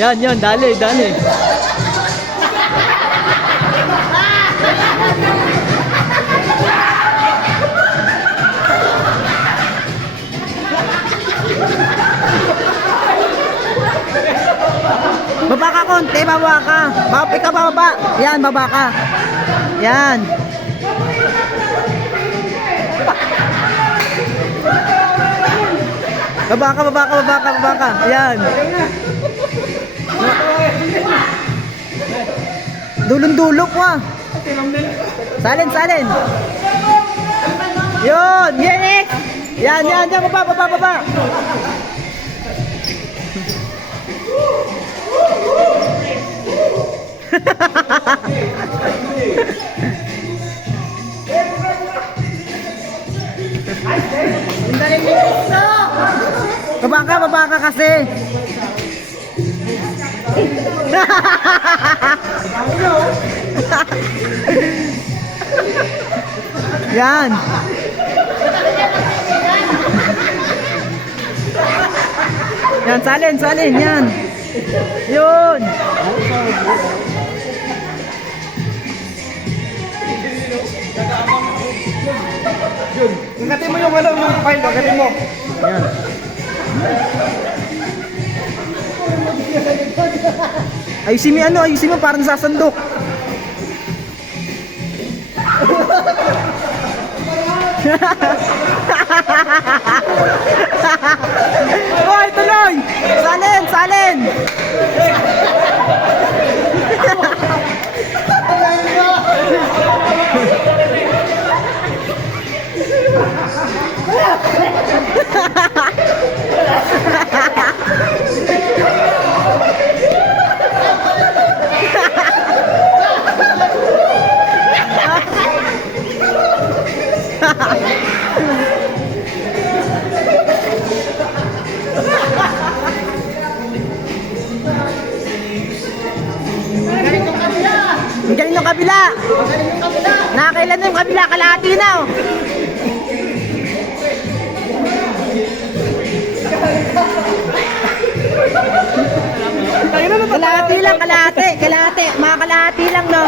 Yan, dali, dali. Baba ka konti, baba ka. Ikaw bababa. Yan, baba ka. Yan. Baba ka. Yan. Dulong-dulo po ah. Salin. Yun, yes. Yan, baba. Baba ka kasi. Yan. Yan, salin, yan. Yun. Ngati mo yung file, ngati mo. Yan. Ayusin mo parang sasandok. Hoy, tuloy! Salin! Ang galing ng kabila. Nakakailan na yung kabila, kalahati na oh. Kalahati. Mga kalahati lang no.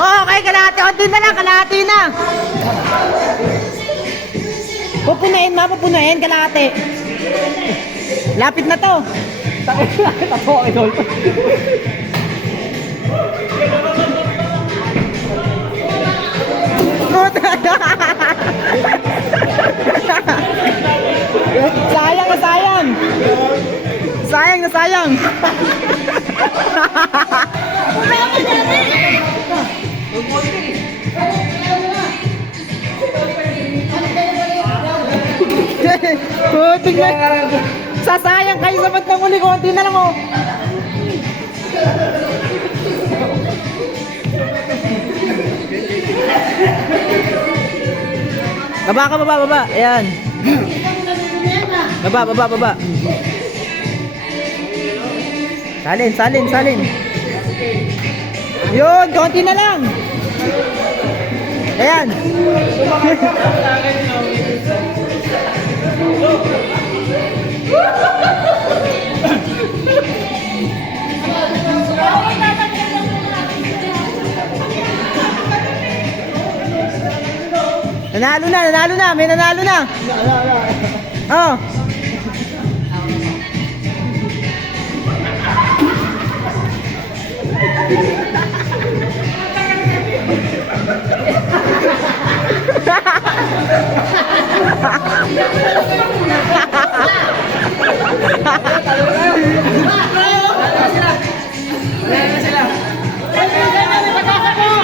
Okay, kalahati na. Pupunain, kalahati. Lapit na to. Tapo, idol. Sayang. Sasayang kayo sa bandang uli, konti na lang oh. Baba. Ayan. Baba. Salin. Yun, konti na lang. Ayan. Nanalo na. May nanalo na. Oh.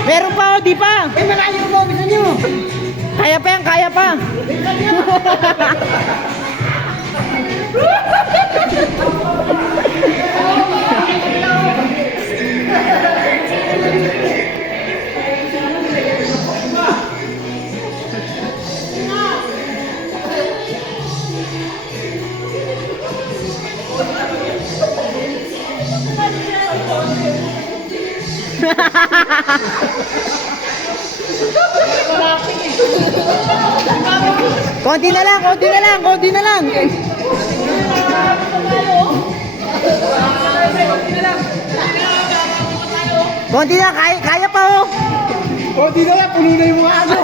Meron pa o, di pa? Malayo mo, bisa nyo. Kaya pa yan, kaya kaya pa. Konti na lang, konti na lang, konti na lang. Konti na, kaya pa oh. O, di na yan, puno na yung mga ano.